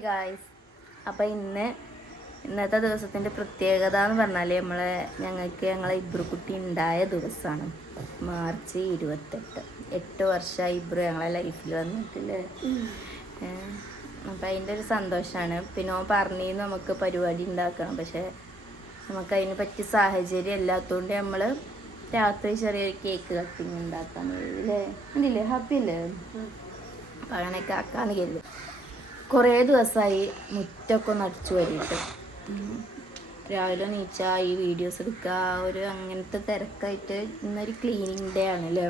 Hi guys. അപ്പോൾ ഇന്നത്തെ ദിവസത്തിൻ്റെ പ്രത്യേകത എന്ന് പറഞ്ഞാൽ ഞങ്ങളെ ഇബ്രുക്കുട്ടി ഉണ്ടായ ദിവസമാണ്. മാർച്ച് 28. 8 വർഷമായി ഇബ്രു ഞങ്ങളെ ലൈഫിൽ വന്നിട്ടില്ലേ. അപ്പം അതിൻ്റെ ഒരു സന്തോഷമാണ്. പിന്നെ ഓൻ പറഞ്ഞിരുന്നു നമുക്ക് പരിപാടി ഉണ്ടാക്കണം, പക്ഷേ നമുക്കതിന് പറ്റിയ സാഹചര്യം ഇല്ലാത്തതുകൊണ്ട് നമ്മൾ രാത്രി ചെറിയൊരു കേക്ക് കട്ടിങ് ഉണ്ടാക്കാൻ കഴിയില്ലേ. അതില്ലേ ഹാപ്പി അല്ലേ. അപ്പം അങ്ങനെയൊക്കെ ആക്കാന്ന് കരുതും. കുറേ ദിവസമായി മുറ്റൊക്കെ ഒന്ന് അടിച്ചു വരിയിട്ട് രാവിലെ നീച്ചാൽ ഈ വീഡിയോസ് എടുക്കുക ഒരു അങ്ങനത്തെ തിരക്കായിട്ട് ഇന്നൊരു ക്ലീനിങ് ഡേ ആണല്ലേ.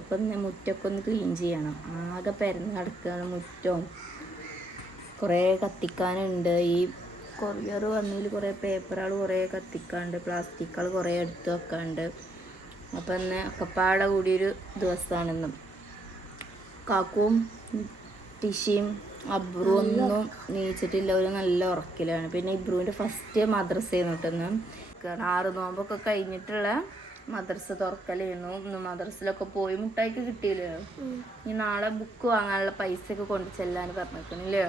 അപ്പം മുറ്റൊക്കെ ഒന്ന് ക്ലീൻ ചെയ്യണം. ആകെ പരന്ന് കിടക്കുകയാണ് മുറ്റവും. കുറേ കത്തിക്കാനുണ്ട്. ഈ കൊറിയർ വന്നതിൽ കുറേ പേപ്പറുകൾ കുറേ കത്തിക്കാനുണ്ട്, പ്ലാസ്റ്റിക്കുകൾ കുറേ എടുത്ത് വെക്കാനുണ്ട്. അപ്പം ഇന്ന് ഒക്കെപ്പാടെ കൂടിയൊരു ദിവസമാണെന്നും. കാക്കും ടിഷിയും അബ്രു ഒന്നും നീച്ചിട്ടില്ല, ഒരു നല്ല ഉറക്കിലാണ്. പിന്നെ ഇബ്രുവിൻ്റെ ഫസ്റ്റ് മദ്രസ എന്നിട്ടെന്ന് 6 നോമ്പൊക്കെ കഴിഞ്ഞിട്ടുള്ള മദ്രസ തുറക്കലായിരുന്നു. ഇന്ന് മദ്രസയിലൊക്കെ പോയി മുട്ടായിക്ക് കിട്ടിയില്ലേ. ഇനി നാളെ ബുക്ക് വാങ്ങാനുള്ള പൈസ ഒക്കെ കൊണ്ട് ചെല്ലാൻ പറഞ്ഞിരിക്കണില്ലേ.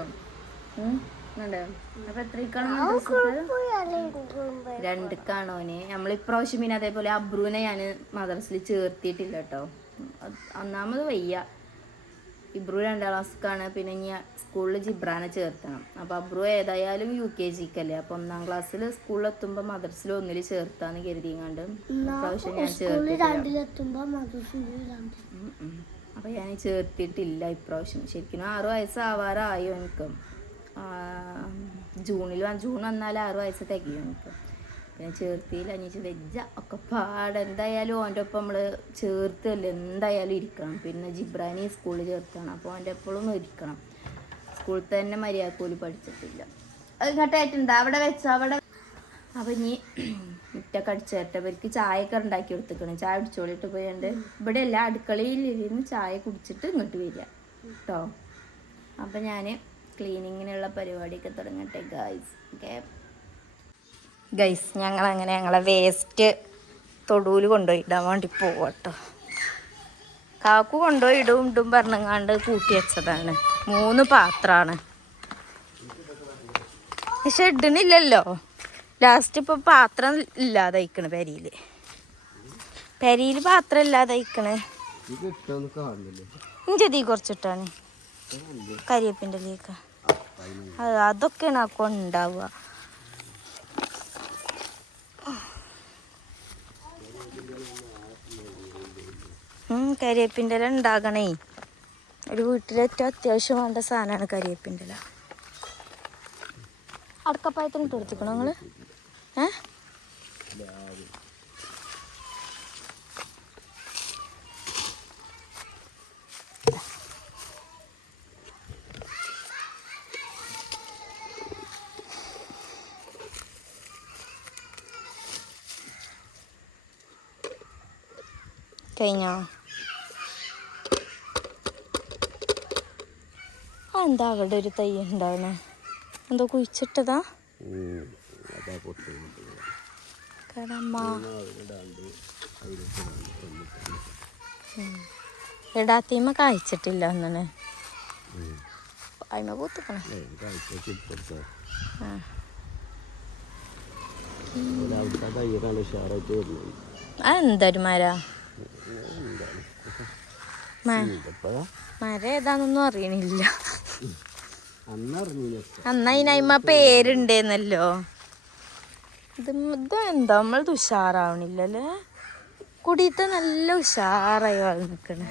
അപ്പൊ എത്രക്കാണ് മദ്രസക്ക്? 2ക്കാണോന്. നമ്മളിപ്രാവശ്യം പിന്നെ അതേപോലെ അബ്രുവിനെ ഞാൻ മദ്രസയിൽ ചേർത്തിയിട്ടില്ല കേട്ടോ. ഒന്നാമത് വയ്യ. ഇബ്രു 2ാം ക്ലാസ്ക്കാണ്. പിന്നെ ഇനി സ്കൂളിൽ ജിബ്രാനെ ചേർത്തണം. അപ്പോൾ അബ്രു ഏതായാലും UKGക്കല്ലേ. അപ്പോൾ 1ാം ക്ലാസ്സിൽ സ്കൂളിലെത്തുമ്പോൾ മദ്രസയിൽ 1ൽ ചേർത്താന്ന് കരുതിങ്ങാണ്ട് പ്രാവശ്യം ഞാൻ ചേർത്തിട്ടില്ല. അപ്പോൾ ഞാൻ ചേർത്തിട്ടില്ല ഇപ്രാവശ്യം. ശരിക്കും 6 വയസ്സാവാറായോ എനിക്ക്. ജൂൺ വന്നാൽ 6 വയസ്സ് തികയും എനിക്ക്. പിന്നെ ചേർത്തിയില്ല. അനിച്ച് വെജ്ജ ഒക്കെ പാട്. എന്തായാലും ഓൻ്റെ ഒപ്പം നമ്മൾ ചേർത്തല്ലേ എന്തായാലും ഇരിക്കണം. പിന്നെ ജിബ്രാനി സ്കൂളിൽ ചേർത്താണ്. അപ്പോൾ ഓൻ്റെ എപ്പോഴും ഇരിക്കണം. സ്കൂളിൽ തന്നെ മര്യാദക്കോല് പഠിച്ചിട്ടില്ല. അത് ഇങ്ങോട്ടായിട്ടുണ്ട് അവിടെ വെച്ചോ അവിടെ. അപ്പം ഇനി മുറ്റൊക്കെ അടിച്ചേരട്ടെ. ഇവർക്ക് ചായയൊക്കെ ഉണ്ടാക്കി കൊടുത്തിക്കണം. ചായ കുടിച്ചോളിട്ട് പോയാണ്ട് ഇവിടെ അല്ല അടുക്കളയിൽ ഇരുന്ന് ചായ കുടിച്ചിട്ട് ഇങ്ങോട്ട് വരിക കേട്ടോ. അപ്പം ഞാൻ ക്ലീനിങ്ങിനുള്ള പരിപാടിയൊക്കെ തുടങ്ങട്ടെ ഗായ്സ്. ഓക്കെ ഗൈസ്, ഞങ്ങളങ്ങനെ ഞങ്ങളെ വേസ്റ്റ് തൊടുവിൽ കൊണ്ടുപോയി ഇടാൻ വേണ്ടി പോവാട്ടോ. കാക്കു കൊണ്ടുപോയി ഇടും പറഞ്ഞങ്ങാണ്ട് കൂട്ടി വെച്ചതാണ്. 3 പാത്രമാണ്. പക്ഷെ ഇടണില്ലല്ലോ. ലാസ്റ്റ് ഇപ്പോൾ പാത്രം ഇല്ലാതായിക്കണ്. പെരിയിൽ പാത്രം ഇല്ലാതായിക്കണ്. ഇഞ്ചതി കുറച്ചിട്ടാണ് കരിയേപ്പിൻ്റെ ലേക്ക്. അതൊക്കെയാണ് ആ കൊണ്ടാവുക. കരിയേപ്പിൻ്റെ ഇല ഉണ്ടാകണേ. ഒരു വീട്ടിലേറ്റവും അത്യാവശ്യം വേണ്ട സാധനമാണ് കരിയേപ്പിൻ്റെ ഇല. അടക്കപ്പായത്തിന് ഇട്ട് കൊടുത്തിക്കണോ നിങ്ങൾ? കഴിഞ്ഞോ? എന്താ അവിടെ ഒരു തൈ ഉണ്ടാവണേ? എന്തോ കുഴിച്ചിട്ടതാ? ഇടാത്തീമ കായ്ച്ചിട്ടില്ല ഒന്നിന്. അയിമ പൂത്തിക്കണേ. അതെന്തൊരു മര? മരം ഏതാന്നൊന്നും അറിയണില്ല. അന്നതിനയിമ പേരുണ്ടേന്നല്ലോ. ഇതെന്താ നമ്മൾ ഉഷാറാവണില്ലല്ലേ. കുടിയത്തെ നല്ല ഉഷാറായി വളർന്നിക്കണേ.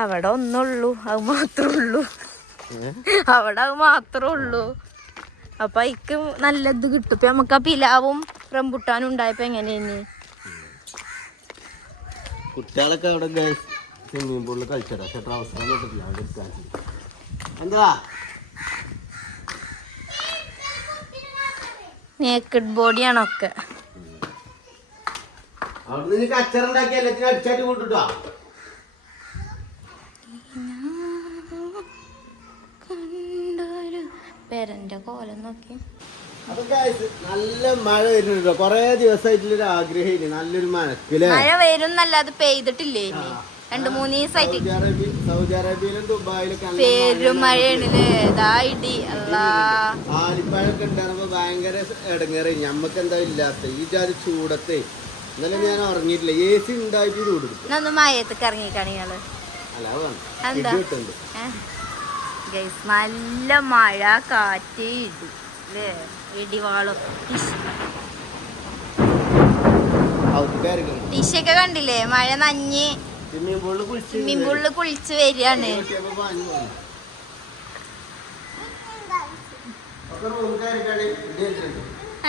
അവിടെ ഒന്നുള്ളൂ, അത് മാത്രമേ ഉള്ളൂ. അപ്പൊ അതിക്ക് നല്ലത് കിട്ടും. ഇപ്പൊ നമുക്ക് ആ പിലാവും റംബുട്ടാനും ഉണ്ടായപ്പോ എങ്ങനെയാണ് കുട്ടികളൊക്കെ അവിടെ സ്വിമ്മിംഗ് പൂളിൽ കളിച്ചോ. പക്ഷെ ട്രൗസർ എന്താ നേക്കഡ് ബോഡിയാണൊക്കെ. അവിടെ കച്ചറുണ്ടാക്കി എല്ലാത്തിനും അടിച്ചാട്ടി കൂട്ടിട്ടോ. കണ്ടൊരു പെരന്റെ കോലം നോക്കി. അപ്പൊ നല്ല മഴ വരുന്നുണ്ടോ. കൊറേ ദിവസമായിട്ടുള്ളൊരു ആഗ്രഹം നല്ലൊരു മഴക്കില്ലേ. മഴ വരുന്നല്ല, അത് പെയ്തിട്ടില്ലേ. 2-3 ദിവസമായിട്ട് സൗദി അറേബ്യയിലും ദുബായിലൊക്കെ പെരുമഴയാണല്ലേ. ഇതാ ഇടി അല്ലാ. ആലിപ്പഴൊക്കെ ഉണ്ടാകുമ്പോ ഭയങ്കര ഇടങ്ങേറെ. ഞമ്മക്ക് എന്താ ഇല്ലാത്ത ഈ ജാതി ചൂടത്തെ ഇന്നലെ ഞാൻ ഉറങ്ങിയിട്ടില്ല. AC ഉണ്ടായിട്ട് ചൂടെടുക്കും. ഒന്ന് മഴയത്തൊക്കെ ഇറങ്ങിക്കാണ് ഇയാള്. എന്താ ഗൈസ്, നല്ല മഴ, കാറ്റ്, ഇടി അല്ലേ, ഇടിവാളും. ടിഷൊക്കെ കണ്ടില്ലേ, മഴ നഞ്ഞ് സ്വിമ്മിംഗ് പൂളില് കുളിച്ച് വരികയാണ്.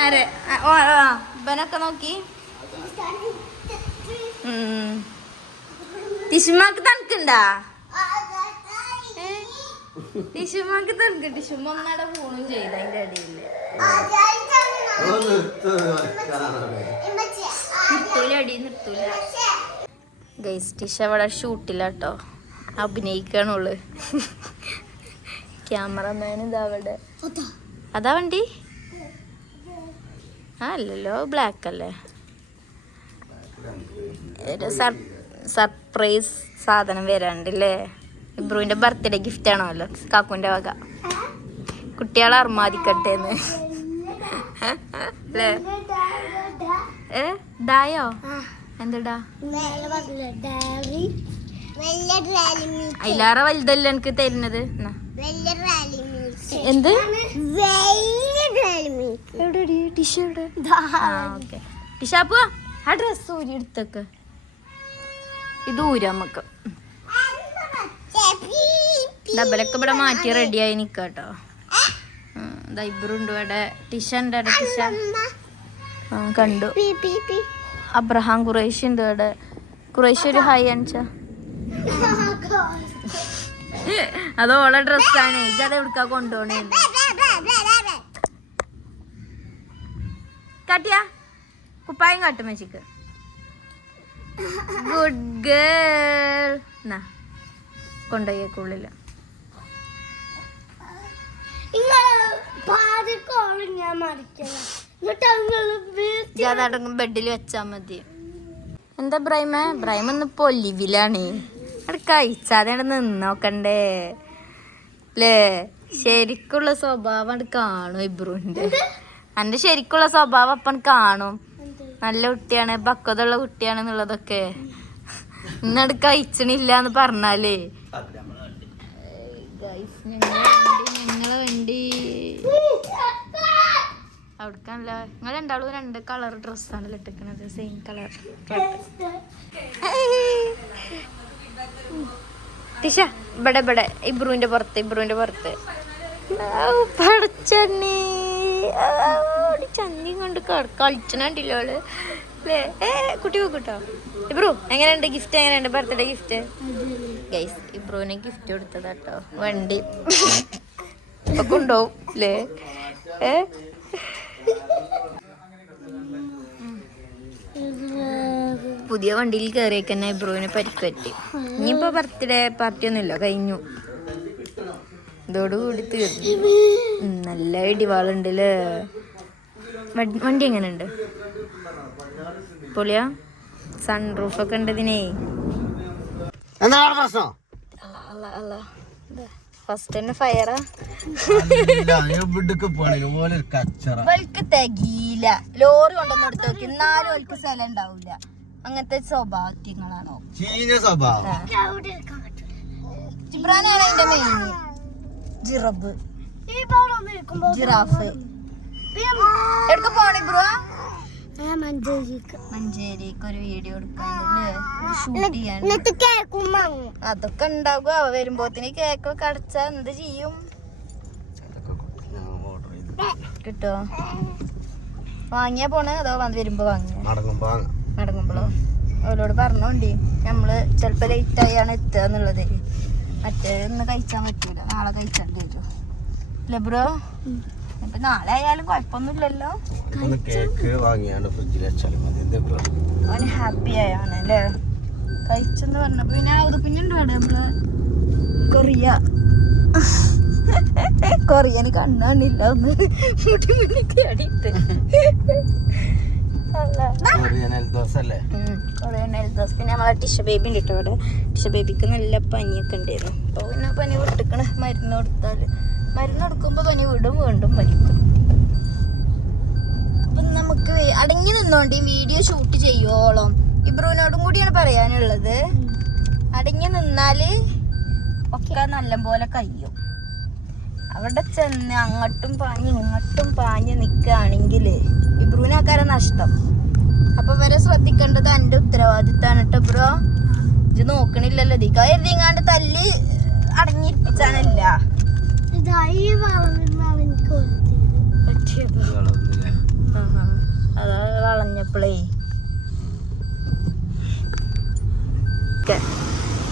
ആരെ ഇവനൊക്കെ നോക്കി. ടിഷുമാക്ക് തണുക്കുണ്ടാ? ടിഷുമാക്ക് തണുക്ക്. ടിഷുമ ഒന്നടെ ഫോണും ചെയ്ത അതിന്റെ അടിയില് നിർത്തൂല. ഗൈസ്, ടിഷ അവിടെ ഷൂട്ടില്ലാട്ടോ, അഭിനയിക്കണുള്ളു. ക്യാമറമാൻ ഇതാ അവിടെ. അതാ വണ്ടി? ആ അല്ലല്ലോ, ബ്ലാക്ക് അല്ലേ. ഒരു സർപ്രൈസ് സാധനം വരാണ്ടല്ലേ. ഇബ്രുവിന്റെ ബർത്ത്ഡേ ഗിഫ്റ്റ് ആണല്ലോ, കാക്കുന്റെ വക. കുട്ടികളെ അർമാദിക്കട്ടേന്ന് അല്ലേ. ഡായോ? എന്താ അതിലാറെ വലുതല്ലേ എനിക്ക് തരുന്നത്? എന്ത് ടിഷ എവിടെ? ടിഷാപ്പോ ആ ഡ്രസ് ഊരി എടുത്തൊക്കെ. ഇത് ഊരാ നമുക്ക്. ഡബലൊക്കെ ഇവിടെ മാറ്റി റെഡിയായി നിക്കാട്ടോ. ഇബ്രുണ്ട് ഇവിടെ. ടിഷ ഉണ്ട് ഇവിടെ. ടിഷ കണ്ടു. അബ്രഹാം ഖുറൈഷി ഉണ്ട് ഇവിടെ. ഖുറൈഷി ഒരു ഹൈ അണിച്ച. അതോളെ ഡ്രസ്സാണ്. ഇജത് എവിടുക്കാ കൊണ്ടുപോണേ? കാട്ടിയാ കുപ്പായം കാട്ടും മെച്ചിക്ക്. Good girl. എന്നാ കൊണ്ടുപോയേക്കുള്ളില്ല. ബെഡിൽ വെച്ചാ മതി. എന്താ ബ്രൈമ ഇന്നിപ്പോ ഒലിവിലാണ്. അവിടെ കഴിച്ചാതെ നിന്നോക്കണ്ടേ അല്ലേ? ശരിക്കുള്ള സ്വഭാവം അവിടെ കാണും ഇബ്രുവിന്റെ. എന്റെ ശരിക്കുള്ള സ്വഭാവം അപ്പം കാണും. നല്ല കുട്ടിയാണ്, പക്വതുള്ള കുട്ടിയാണെന്നുള്ളതൊക്കെ. ഇന്നട് കഴിച്ചണില്ല എന്ന് പറഞ്ഞാലേ. ഞങ്ങളെ വണ്ടി അവിടക്കല്ല. നിങ്ങൾ രണ്ടാളും 2 കളർ ഡ്രസ്സാണല്ലോ ഇട്ടിരിക്കണത്, സെയിം കളർ. ടിഷ ഇവിടെ ഇബ്രുവിന്റെ പുറത്ത് പടച്ചണ്ണി ചന്തി കൊണ്ട് കളിച്ചണ്ടില്ലോ അല്ലേ. കുട്ടി പോക്കൂട്ടോ. ഇബ്രു എങ്ങനെയുണ്ട്? ഗിഫ്റ്റ് എങ്ങനെയുണ്ട്? ബർത്ത്ഡേ ഗിഫ്റ്റ് ഗൈസ്, ഇബ്രുവിന് ഗിഫ്റ്റ് കൊടുത്തതാട്ടോ വണ്ടി. ഇപ്പൊ കൊണ്ടുപോവും അല്ലേ. പുതിയ വണ്ടിയിൽ കയറിയേക്കന്നെ ഇബ്രുവിന് പരിക്കുപറ്റി. ഇനിയിപ്പോ ബർത്ത്ഡേ പാർട്ടി ഒന്നുമില്ല, കഴിഞ്ഞു. ഇതോടുകൂടി തീർന്നു. നല്ല ഇടിവാളുണ്ടല്ലേ. വണ്ടി എങ്ങനെയുണ്ട്? പൊളിയാ. സൺറൂഫൊക്കെ ഉണ്ട് ഇതിനേ. ഫസ്റ്റ് തന്നെ ഫയറാ. തികയില്ല. ലോറി കൊണ്ടൊന്നും എടുത്ത് നോക്കി, എന്നാലും അവർക്ക് സ്ഥലം ഉണ്ടാവില്ല. അങ്ങനത്തെ സ്വഭാവങ്ങളാണോ? ജിബ്രാനാണ് അതിന്റെ മെയിൻ. ജിറബ്, ജിറാഫ്. എവിടെ പോണേ ബ്രോ? മഞ്ചേരിക്ക് ഒരു വീഡിയോ എടുക്കാണ്ടല്ലേ, ഷൂട്ട് ചെയ്യാൻ. അതൊക്കെ ഉണ്ടാകും. അവ വരുമ്പോത്തിന് കേക്കൊക്കെ അടച്ചാ എന്ത് ചെയ്യും? കിട്ടോ? വാങ്ങിയാ പോണേ അതോ വരുമ്പോ വാങ്ങിയ? മടങ്ങുമ്പോഴോ? അവരോട് പറഞ്ഞോണ്ടി നമ്മള് ചെലപ്പോ ലേറ്റ് ആയാണ് എത്തുക എന്നുള്ളത്. മറ്റേ ഇന്ന് കഴിച്ചാൻ പറ്റൂല, നാളെ കഴിച്ചാണ്ടി വരും അല്ലേ ബ്രോ? ഇപ്പൊ നാളെ ആയാലും കുഴപ്പമൊന്നുമില്ലല്ലോ. അവന് ഹാപ്പി ആയാണല്ലേ കഴിച്ചെന്ന് പറഞ്ഞപ്പോ. പിന്നെ ഉണ്ടോ നമ്മള് കൊറിയന് കണ്ണാണില്ല. ഒന്ന് മുട്ടി മുന്നിട്ട് അടിയിട്ട് കൊറിയൻ എൽദോസല്ലേ? കൊറിയൻ എൽദോസ്. പിന്നെ നമ്മളെ ടിഷ ബേബി ഉണ്ട് കേട്ടോ അവിടെ. ടിഷ ബേബിക്ക് നല്ല പനിയൊക്കെ ഉണ്ടായിരുന്നു. അപ്പോൾ പിന്നെ പനി വിട്ടിക്കണ മരുന്ന് കൊടുത്താൽ മരുന്ന് കൊടുക്കുമ്പോൾ പനി വിടും, വീണ്ടും പനിക്കും. അപ്പം നമുക്ക് അടങ്ങി നിന്നോണ്ട് ഈ വീഡിയോ ഷൂട്ട് ചെയ്യുവോളം ഇബ്രുവിനോടും കൂടിയാണ് പറയാനുള്ളത്. അടങ്ങി നിന്നാല് ഒക്കെ നല്ലപോലെ കഴിയും. അവിടെ ചെന്ന് അങ്ങോട്ടും പാഞ്ഞ് ഇങ്ങോട്ടും പാഞ്ഞ് നിൽക്കുകയാണെങ്കിൽ ഇബ്രുവിനാക്കാരം നഷ്ടം. അപ്പൊ വരെ ശ്രദ്ധിക്കേണ്ടത് എൻ്റെ ഉത്തരവാദിത്താണ് കേട്ടോ ബ്രോ. ഇത് നോക്കണില്ലല്ലോ ഇതിക്കാ എഴുതിങ്ങാണ്ട് തല്ലി അടങ്ങിയിരിപ്പിച്ചാനല്ല. അതാ വളഞ്ഞപ്പോളേ.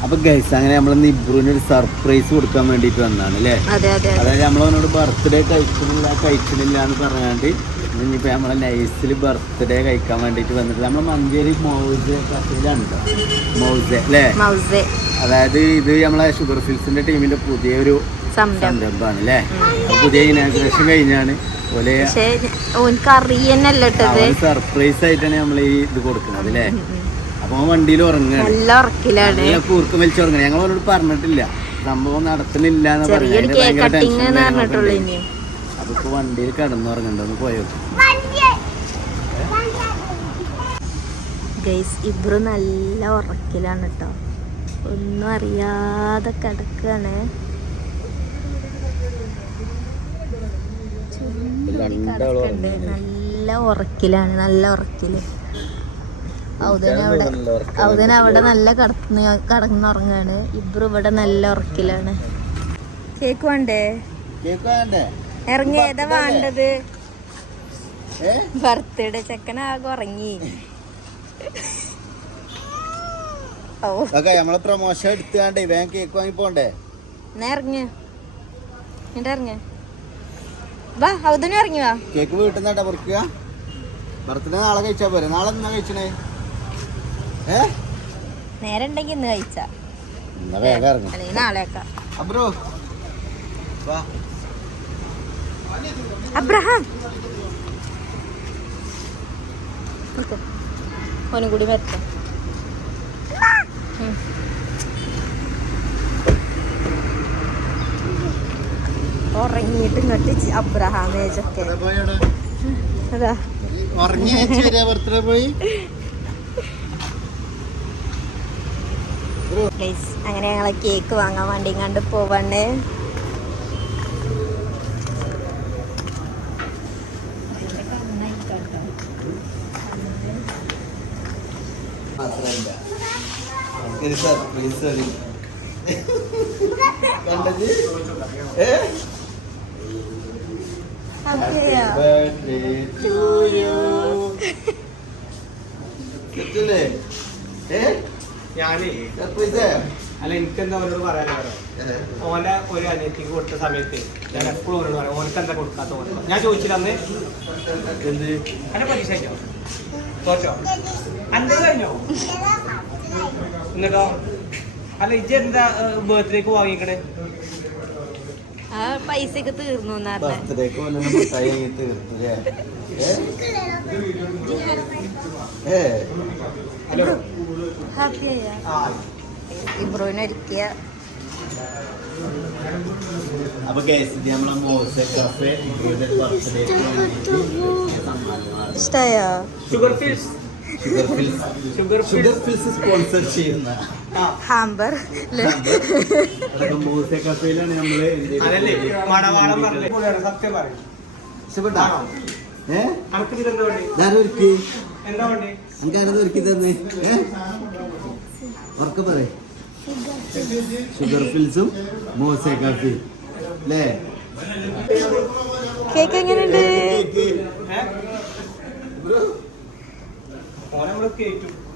അപ്പൊ ഗൈസ് അങ്ങനെ നമ്മളിന്ന് ഇബ്രുവിന് ഒരു സർപ്രൈസ് കൊടുക്കാൻ വേണ്ടിട്ട് വന്നാണ് അല്ലേ? അതായത് നമ്മളവനോട് ബർത്ത്ഡേ കഴിക്കണില്ല എന്ന് പറയാണ്ട് ഇനിയിപ്പോ നമ്മളെ നൈസിൽ ബർത്ത്ഡേ കഴിക്കാൻ വേണ്ടിട്ട് വന്നിട്ട് നമ്മളെ മഞ്ചേരി മൗസെ കഫേയിലാണ് മൗസെ അല്ലേ? അതായത് ഇത് നമ്മളെ ഷുഗർ ഫിൽസിന്റെ ടീമിന്റെ പുതിയൊരു സംരംഭമാണ് അല്ലേ? പുതിയ ഇനാഗ്രേഷൻ കഴിഞ്ഞാണ്. സർപ്രൈസ് ആയിട്ടാണ് നമ്മൾ ഈ ഇത് കൊടുക്കുന്നത് അല്ലേ? അപ്പൊ വണ്ടിയിൽ ഉറങ്ങാണ്, കൂർക്കം വലിച്ച് ഉറങ്ങണം. ഞങ്ങളോട് പറഞ്ഞിട്ടില്ല സംഭവം നടത്തണില്ല എന്ന് പറഞ്ഞു. അപ്പൊ ഇപ്പൊ വണ്ടിയിൽ കിടന്നുറങ്ങണ്ടെന്ന് പോയോ. ഇബ്രു നല്ല ഉറക്കിലാണ് കേട്ടോ, ഒന്നും അറിയാതെ കിടക്കാണ്. നല്ല ഉറക്കിലാണ്, നല്ല ഉറക്കില്. ഔദന അവിടെ നല്ല കടന്നുറങ്ങാണ്. ഇബ്രു ഇവിടെ നല്ല ഉറക്കിലാണ്. കേക്ക് വേണ്ടേ? ഇറങ്ങി ഏതാ വേണ്ടത്? ബർത്ത്ഡേ ചെക്കനാകെ ഉറങ്ങി. നമ്മളെ പ്രൊമോഷൻ എടുത്താണ്ടേ വേഗം കേക്ക് വാങ്ങി പോണ്ടേ? ഇറങ്ങ ഇറങ്ങ വാ, ഔദനും ഇറങ്ങി വാ. കേക്ക് വീട്ടിൽ നിന്നാ പൊറിക്കുക? ബർത്ത്ഡേ നാളെ കഴിച്ചാ പോരെ? നാളെ എന്നാ കഴിച്ചണേ? നേരെ ഉണ്ടെങ്കി ഇന്ന് കഴിച്ചാ അല്ലെങ്കിൽ നാളെയാക്കാം. അബ്രഹാം ഓനും കൂടി വരട്ടെ. ഉറങ്ങിയിട്ട് ഇങ്ങോട്ട് അബ്രഹാമേജൊക്കെ അതാ ബർത്ത്ഡേ പോയി. അങ്ങനെ ഞങ്ങളെ കേക്ക് വാങ്ങാൻ വേണ്ടി കണ്ട് പോവാണ്. ഞാനേ അല്ല എനിക്കെന്താ അവനോട് പറയാനോ, ഓനെ ഒരു അനിയത്തിക്ക് കൊടുത്ത സമയത്ത് ഞാൻ എപ്പോഴും അവരോട് പറയാം ഓനക്ക് എന്താ കൊടുക്കാത്ത ഓർമ്മ. ഞാൻ ചോദിച്ചില്ല അന്ന് എന്റെ പരീക്ഷ കഴിഞ്ഞോ, തോറ്റോ, അന്റെ കഴിഞ്ഞോ? എന്നിട്ടോ അല്ല ഇജ്ജ് എന്താ ബർത്ത്ഡേക്ക് വാങ്ങിക്കണേ? പൈസക്ക് തീർന്നു. ഇബ്രുവിന് ഒരുക്കിയ ഇഷ്ടായോ? ഷുഗർ ഫിൽസ് സ്പോൺസർ ചെയ്യുന്ന ഹാമ്പർ മണവാളം പറഞ്ഞേ സത്യം പറയും. എന്താ വേണ്ടി ഒരുക്കി തന്നെ ഉറക്കെ പറയേ. ഷുഗർ ഫിൽസും മോസെ കാഫി അല്ലേ? കേക്ക് എങ്ങനെയുണ്ട്?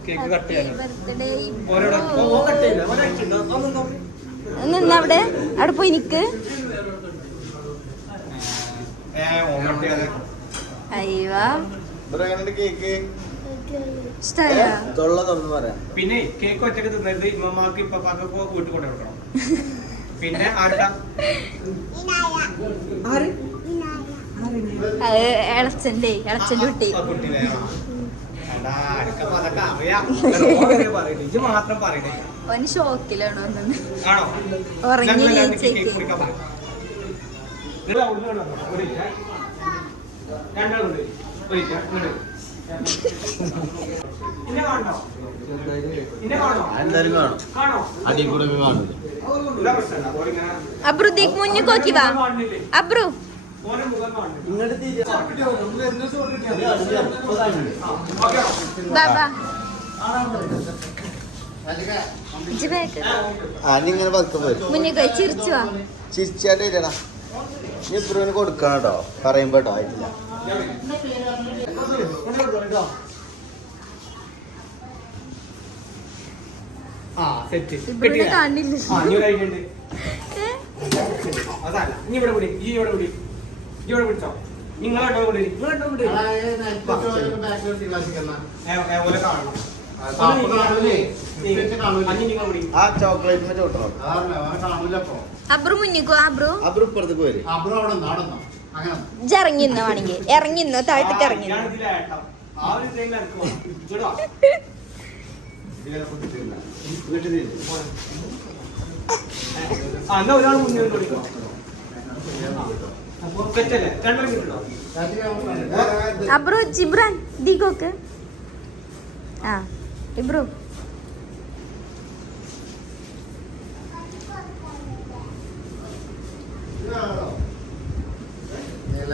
കേക്ക് കട്ട് ചെയ്യാൻ നിന്നവിടെ അവിടെ പോയി നിക്ക്. അയ്യോ പിന്നെ കേക്ക് ഒറ്റക്ക് തിന്നരുത്. ഇമ്മമാർക്ക് ഇപ്പൊക്കെ വീട്ടിൽ കൊണ്ടു കൊടുക്കണം. പിന്നെ ആരുടെ ഇളച്ചന്റെ കുട്ടി അതൊക്കെ അറിയാം. പറയണേ ഇത് മാത്രം പറയണേ. ഓന് ഷോക്കിലാണോ ആണോ? ഉറങ്ങി ഞങ്ങൾ എല്ലാവരും നീച്ചേക്ക്. കേക്ക് മുറിക്കാൻ പറയും. നിങ്ങൾ അവിടുന്ന് ഇവിടെ വന്നോ? ഒരു മിനിറ്റ്. രണ്ടാളുണ്ട്. ഒരു മിനിറ്റ്. ഇങ്ങോട്ട്. ഇന്നെ കാണണോ? ഇന്നെ കാണണോ? എന്തായാലും കാണും. കാണോ? അടി കൂടെ കാണില്ല. എന്താ പ്രശ്നം? അപ്പോൾ ഇങ്ങനെ അബ്രു ദീക് മുന്നിൽ നോക്കി വാ കാണുന്നില്ലേ? അബ്രു ഓനെ മുഖം കാണുന്നില്ല. ഇങ്ങോട്ട് ഓക്കെ വാ വാ ഇജ്ജ് ബാക്ക് അനിങ്ങനെ പതുക്കെ പോരും. മുന്നിൽ പോയി ചിരിച്ചു വാ ചിരിച്ചാണ്ട് വരണ നീ ഇബ്രുവിന് കൊടുക്കണം കേട്ടോ പറയുമ്പോ കേട്ടോ ആയിട്ടില്ല. ആ സെറ്റ് ഇബ്രുവിനെ കാണില്ല ആ ഇനി ഒരു ഐഡിയ ഉണ്ട്. അതല്ല ഇനി ഇവിടെ വിടി. ഈ ഇവിടെ വിടി. ഈ ഇവിടെ പിടിച്ചോ. നിങ്ങളെട്ടോ വിടി. നിങ്ങളെട്ടോ വിടി. ഓലെ കാണണം. അഞ്ഞി നിങ്ങൾ വിടി. ആ ചോക്ലേറ്റിന് ചോട്ടണം. അബ്രു മുന്നിക്കോ അബ്രു അബ്രു ഇപ്പുറത്തേക്ക് വരും. ഇജ്ജ് ഇറങ്ങിന്നോ വേണമെങ്കിൽ ഇറങ്ങിന്നോ താഴത്തേക്ക് ഇറങ്ങി ഞാൻ ഇതിലെ ഏട്ടം. ആ ഒരു ടൈമിൽ എനിക്ക് വേണം. ഇങ്ങോട്ട് വാ. ആ എന്നാ ഒരാൾ മുന്നിൽ വിളിക്കോ. സെറ്റല്ലേ? രണ്ടെണ്ണം കിട്ടുണ്ടോ? അബ്രു ജിബ്രാൻ ദീകോക്ക് ആ ഇബ്രു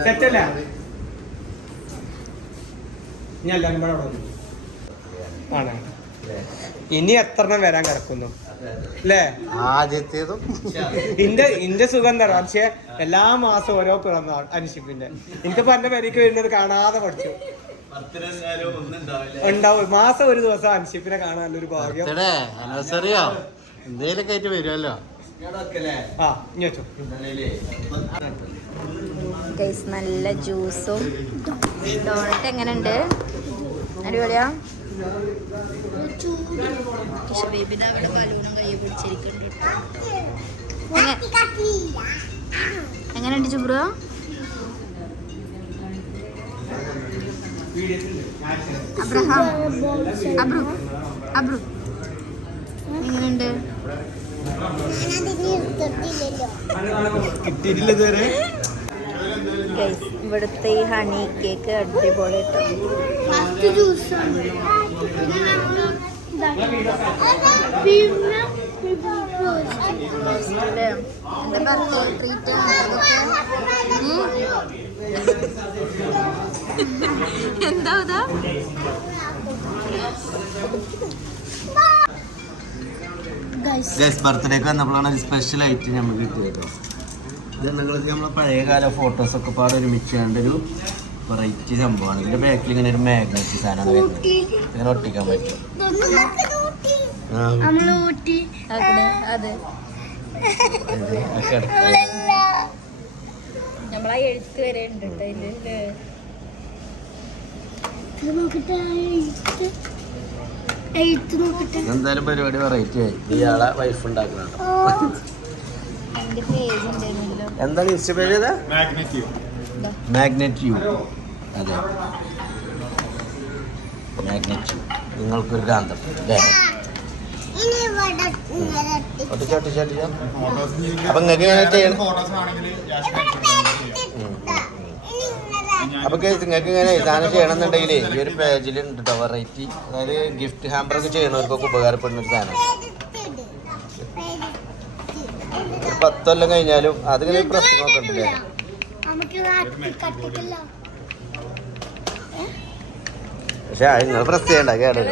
സെറ്റല്ലേ? ഞാൻ എല്ലാവരും കൂടെ അവിടെ വന്നു. ആണ് ഇനി എത്രണ്ണം വരാൻ കിടക്കുന്നു അല്ലേ? ആദ്യത്തേതും ഇന്റെ സുഖം തരാം. പക്ഷെ എല്ലാ മാസം ഓരോ പിറന്നാൾ അനുഷിപ്പിന്റെ എനിക്ക് പറഞ്ഞ പേരേക്ക് വരുന്നത് കാണാതെ പഠിച്ചു ഉണ്ടാവും. മാസം ഒരു ദിവസം അനുഷിപ്പിനെ കാണാനുള്ളൊരു ഭാഗ്യം. ആനിവേഴ്സറിയോ എന്തേലൊക്കെ ആയിട്ട് വരുമല്ലോ. ആ ഇനി വെച്ചോ. ഗൈസ് നല്ല ജ്യൂസും ഡോണറ്റ് എങ്ങനെയുണ്ട്? അടിപൊളിയാ? എങ്ങനെയുണ്ട് ചുബ്രു? അബ്രഹാം അബ്രു അബ്രു എങ്ങനെയുണ്ട്? കിട്ടിയിട്ടില്ല ഇതുവരെ. ഗൈസ് ഇവിടുത്തെ ഈ ഹണി കേക്ക് അടിപൊളി കേട്ടോ. എന്റെ ബർത്ത്ഡേ ട്രീറ്റ് എന്താ ഇതാ? ബർത്ത്ഡേക്ക് വന്നപ്പോഴാണ് ഒരു സ്പെഷ്യൽ ആയിട്ട് നമുക്ക് കിട്ടിയത്. ഇത് നമ്മളെ പഴയകാല ഫോട്ടോസൊക്കെ പാടെ ഒരുമിച്ചാണ്ട് ഒരു വെറൈറ്റി സംഭവമാണ്. ഇതിന്റെ ബാക്കിൽ ഇങ്ങനെ ഒരു മാഗ്നറ്റ് സാധനമാണ് വരുന്നത്. ഇങ്ങനെ ഒട്ടിക്കാൻ പറ്റും. അതെ നമ്മളാ എഴുത്ത് വരെ ഉണ്ട് ഇതില്. എന്തായാലും പരിപാടി വെറൈറ്റി ആയി. ഇയാളെ വൈഫ് ഉണ്ടാക്കുന്നുണ്ടോ? എന്റെ പേജ് ഉണ്ടായിരുന്നല്ലോ. എന്താണ് ഇൻസ്റ്റ പേര് ചെയ്ത? Magnet U. അതെ മാഗ്നറ്റ് യു. നിങ്ങൾക്കൊരു കാന്തം അല്ലേ? ഒട്ടിച്ചോട്ടിച്ചോട്ടിച്ചോ. അപ്പൊ നിങ്ങൾക്ക് എങ്ങനെ ചെയ്യണം? അപ്പൊ നിങ്ങൾക്ക് ഇങ്ങനെ സാധനം ചെയ്യണമെന്നുണ്ടെങ്കിൽ ഈ ഒരു പേജിൽ ഉണ്ട് കേട്ടോ വെറൈറ്റി. അതായത് ഗിഫ്റ്റ് ഹാമ്പറൊക്കെ ചെയ്യണവർക്കൊക്കെ ഉപകാരപ്പെടുന്ന ഒരു സാധനം. ഒരു 10 കൊല്ലം കഴിഞ്ഞാലും അതിങ്ങനെ ഒരു പ്രശ്നമൊക്കെ ഉണ്ടല്ലേ? പക്ഷെ നിങ്ങൾ പ്രസ് ചെയ്യണ്ട കേട്ടോ.